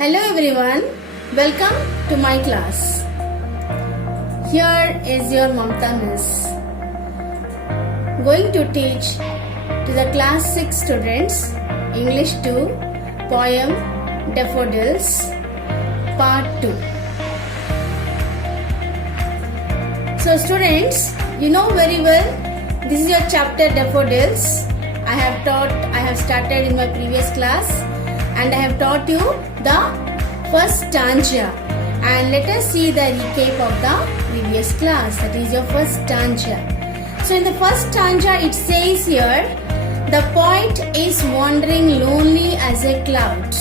Hello everyone, welcome to my class. Here is your Mamta Miss, going to teach to the class 6 students English 2 poem Daffodils part 2. So students, you know very well this is your chapter Daffodils. I have started in my previous class and I have taught you the first stanza, and let us see the recap of the previous class. That is your first stanza. So in the first stanza it says here, the poet is wandering lonely as a cloud.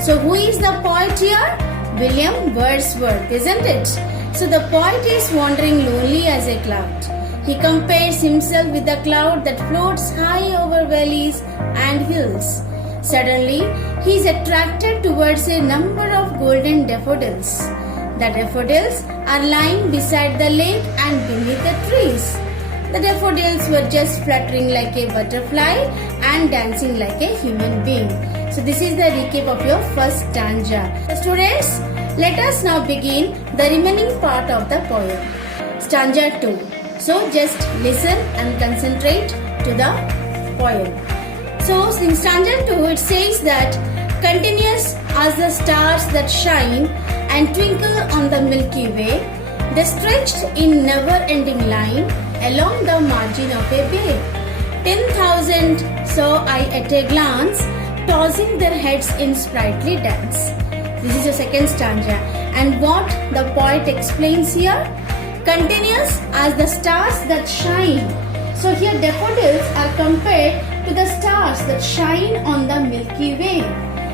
So who is the poet here? William Wordsworth, isn't it? So the poet is wandering lonely as a cloud. He compares himself with the cloud that floats high over valleys and hills. Suddenly, he is attracted towards a number of golden daffodils. The daffodils are lying beside the lake and beneath the trees. The daffodils were just fluttering like a butterfly and dancing like a human being. So this is the recap of your first stanza. So students, let us now begin the remaining part of the poem. Stanza 2. So just listen and concentrate to the poem. So in stanza 2 it says that continuous as the stars that shine and twinkle on the Milky Way, they stretched in never-ending line along the margin of a bay. 10,000 saw I at a glance, tossing their heads in sprightly dance. This is the second stanza, and what the poet explains here, continuous as the stars that shine. So here daffodils are compared to the stars that shine on the Milky Way.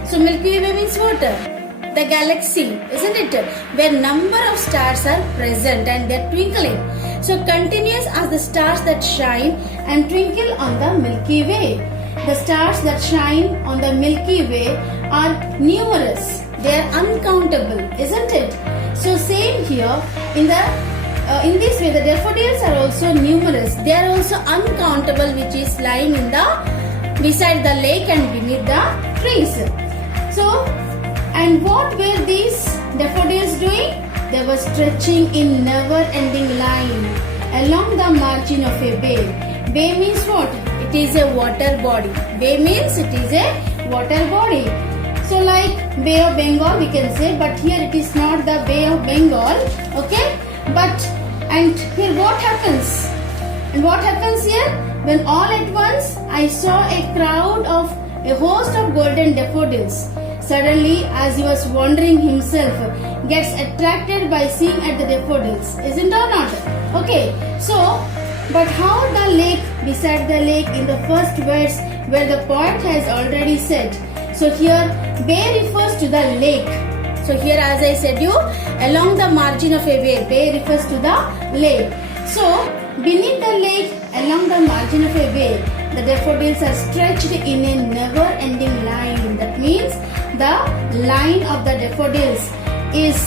So Milky Way means what? The galaxy, isn't it? Where number of stars are present and they are twinkling. So continuous as the stars that shine and twinkle on the Milky Way. The stars that shine on the Milky Way are numerous. They are uncountable, isn't it? So same here in this way, the daffodils are also numerous. They are also uncountable, which is lying in beside the lake and beneath the trees. So, and what were these daffodils doing? They were stretching in never-ending line along the margin of a bay. Bay means what? It is a water body. Bay means it is a water body. So like Bay of Bengal we can say, but here it is not the Bay of Bengal. Okay? And here what happens? And what happens here? When all at once I saw a host of golden daffodils. Suddenly, as he was wandering himself, gets attracted by seeing at the daffodils. Isn't or not? Okay. So, but how the lake, beside the lake in the first verse where the poet has already said. So here, bay refers to the lake. So here as I said you, along the margin of a bay refers to the lake. So beneath the lake, along the margin of a bay, the daffodils are stretched in a never-ending line. That means the line of the daffodils is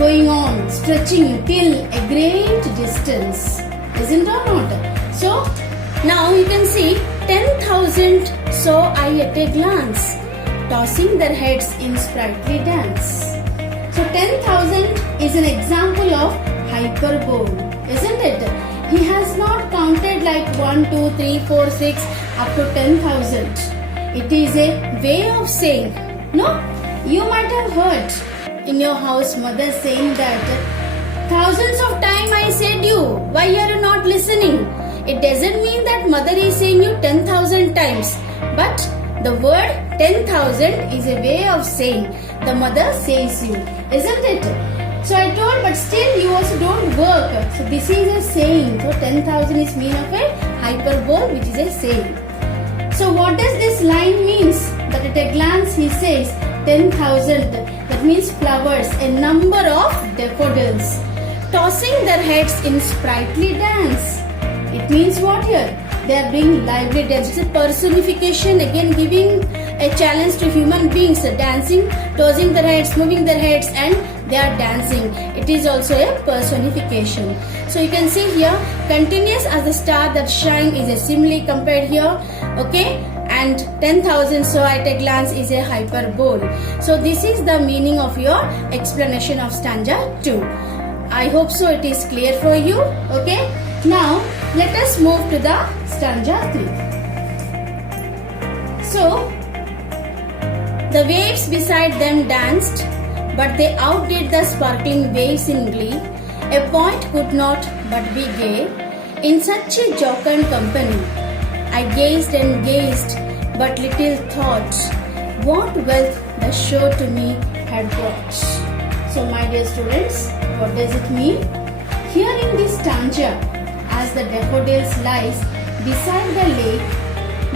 going on, stretching till a great distance. Isn't or not? So now you can see 10,000 saw I at a glance, tossing their heads in sprightly dance. So 10,000 is an example of hyperbole, isn't it? He has not counted like 1, 2, 3, 4, 6 up to 10,000. It is a way of saying. No, you might have heard in your house mother saying that thousands of times I said you, why are you not listening? It doesn't mean that mother is saying you 10,000 times, but the word 10,000 is a way of saying the mother says you, isn't it? So I told, but still you also don't work. So this is a saying. So 10,000 is mean of a hyperbole, which is a saying. So what does this line means? That at a glance he says 10,000. That means flowers, a number of daffodils, tossing their heads in sprightly dance. It means what here? They are doing lively dance. It's a personification, again giving a challenge to human beings, dancing, tossing their heads, moving their heads, and they are dancing. It is also a personification. So you can see here, continuous as the star that shine is a simile compared here. Okay, and 10,000 saw at a glance is a hyperbole. So this is the meaning of your explanation of stanza 2. I hope so it is clear for you. Okay. Now let us move to the stanza 3. So the waves beside them danced, but they outdid the sparkling waves in glee. A poet could not but be gay in such a jocund company. I gazed and gazed, but little thought what wealth the show to me had brought. So my dear students, what does it mean? Here in this stanza, as the daffodils lies beside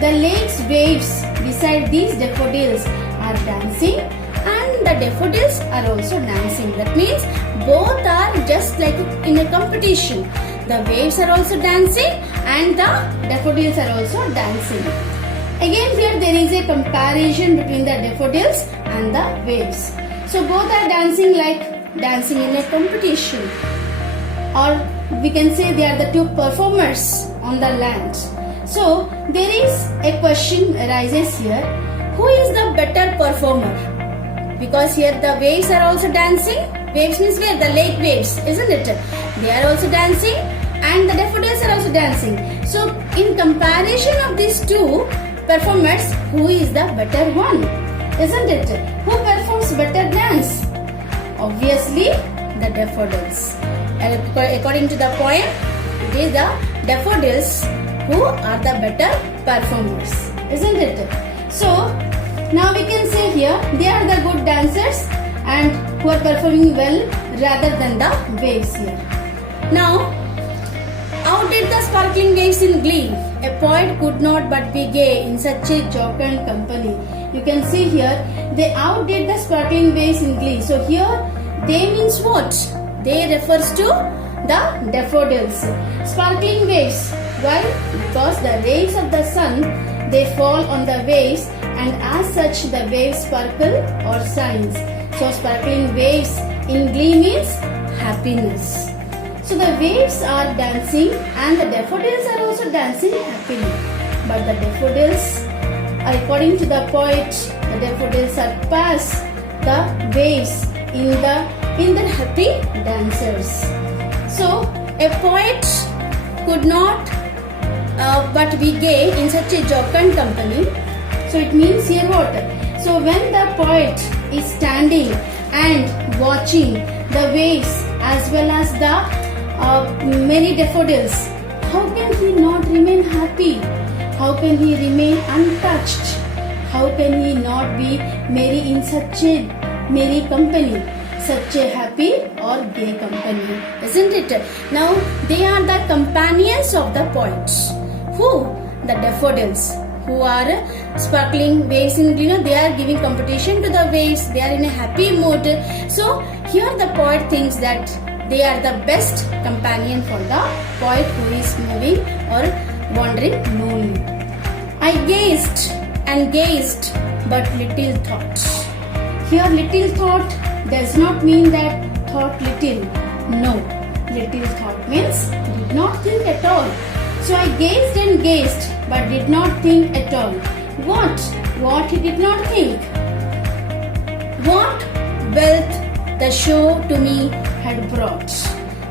the lake's waves beside these daffodils are dancing, and the daffodils are also dancing. That means both are just like in a competition. The waves are also dancing and the daffodils are also dancing. Again here there is a comparison between the daffodils and the waves. So both are dancing like dancing in a competition, or we can say they are the two performers on the land. So there is a question arises here, who is the better performer? Because here the waves are also dancing. Waves means where? The lake waves, isn't it? They are also dancing and the daffodils are also dancing. So in comparison of these two performers, who is the better one? Isn't it? Who performs better dance? Obviously the daffodils. According to the poem, it is the daffodils who are the better performers, isn't it? So now we can say here they are the good dancers and who are performing well rather than the waves here. Now, outdid the sparkling waves in glee. A poet could not but be gay in such a jocund company. You can see here they outdid the sparkling waves in glee. So here they means what? They refers to the daffodils. Sparkling waves. Why? Because the rays of the sun, they fall on the waves, and as such the waves sparkle or shines. So sparkling waves in glee means happiness. So the waves are dancing and the daffodils are also dancing happily. But the daffodils, according to the poet, the daffodils are past the waves in the happy dancers. So a poet could not but be gay in such a jocund company. So it means here what? So when the poet is standing and watching the waves as well as the many daffodils, how can he not remain happy? How can he remain untouched? How can he not be merry in such a merry company? Such a happy or gay company, isn't it? Now they are the companions of the poets. Who? The daffodils, who are sparkling waves in glee. They are giving competition to the waves. They are in a happy mood. So here the poet thinks that they are the best companion for the poet who is moving or wandering lonely. I gazed and gazed, but little thought. Here little thought does not mean that thought little. No, little thought means did not think at all. So I gazed and gazed, but did not think at all. What he did not think? What wealth the show to me had brought.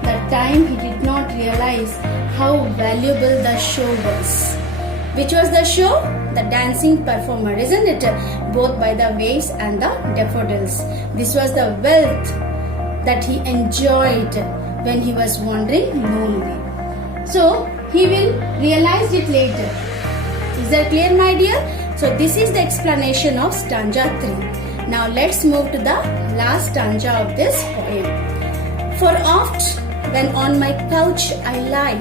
That time he did not realize how valuable the show was. Which was the show? The dancing performer, isn't it? Both by the waves and the daffodils. This was the wealth that he enjoyed when he was wandering lonely. So he will realize it later. Is that clear, my dear? So this is the explanation of stanza 3. Now let's move to the last stanza of this poem. For oft when on my couch I lie,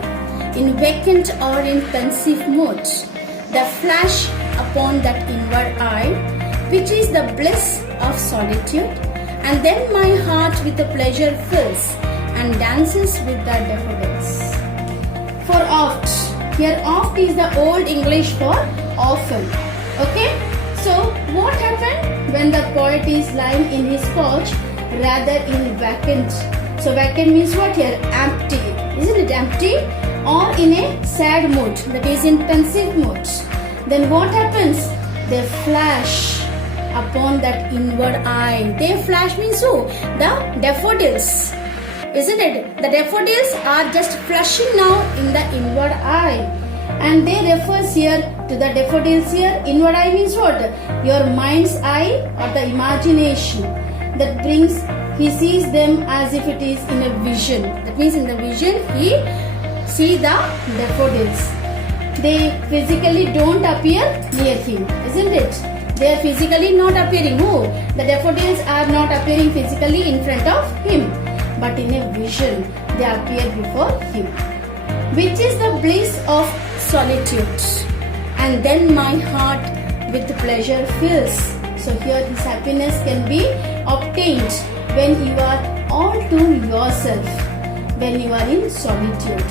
in vacant or in pensive mood, the flash upon that inward eye, which is the bliss of solitude, and then my heart with the pleasure fills and dances with the daffodils. For oft, here oft is the old English for often. Okay, so what happened when the poet is lying in his couch rather in vacant? So vacant means what here? Empty. Isn't it empty? Or in a sad mood, that is in pensive mood. then what happens? They flash upon that inward eye. They flash means who? The daffodils. Isn't it? The daffodils are just flashing now in the inward eye. And they refers here to the daffodils here. Inward eye means what? Your mind's eye or the imagination. That brings, he sees them as if it is in a vision. That means in the vision he see the daffodils. They physically don't appear near him, isn't it? They are physically not appearing. Who? The daffodils are not appearing physically in front of him, but in a vision they appear before him. Which is the bliss of solitude. And then my heart with pleasure fills. So here his happiness can be obtained when you are all to yourself, when you are in solitude.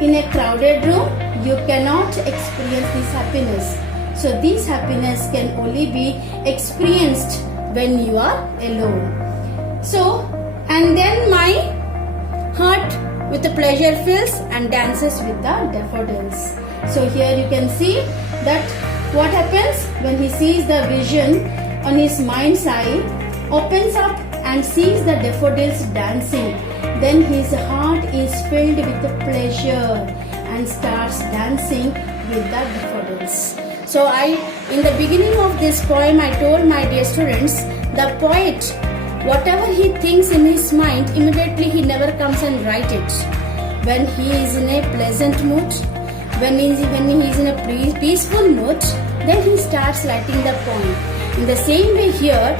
In a crowded room, you cannot experience this happiness. So this happiness can only be experienced when you are alone. So, and then my heart with the pleasure fills and dances with the daffodils. So here you can see that what happens when he sees the vision on his mind's eye, opens up and sees the daffodils dancing. Then his heart is filled with the pleasure and starts dancing with the daffodils. So in the beginning of this poem, I told my dear students, the poet, whatever he thinks in his mind, immediately he never comes and write it. When he is in a pleasant mood, when he is in a peaceful mood, then he starts writing the poem. In the same way here,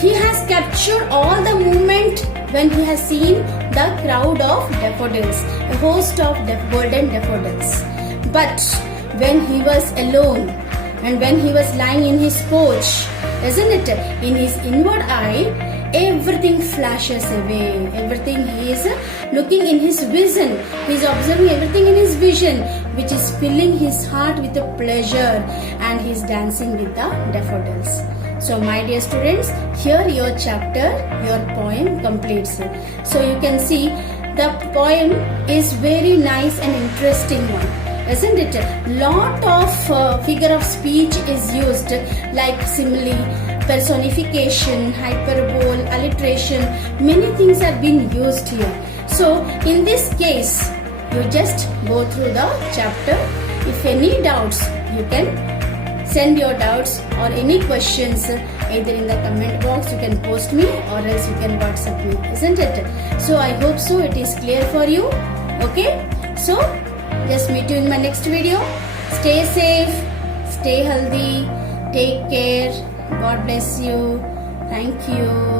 he has captured all the movement when he has seen the crowd of daffodils, a host of golden daffodils. But when he was alone and when he was lying in his porch, isn't it? In his inward eye, everything flashes away. Everything he is looking in his vision. He is observing everything in his vision, which is filling his heart with a pleasure, and he is dancing with the daffodils. So my dear students, here your chapter, your poem completes. So you can see the poem is very nice and interesting one, isn't it? Lot of figure of speech is used, like simile, personification, hyperbole, alliteration. Many things have been used here. So in this case, you just go through the chapter. If any doubts, you can send your doubts or any questions either in the comment box. You can post me or else you can WhatsApp me, isn't it? So I hope so it is clear for you. Okay, so just meet you in my next video. Stay safe, stay healthy, take care. God bless you. Thank you.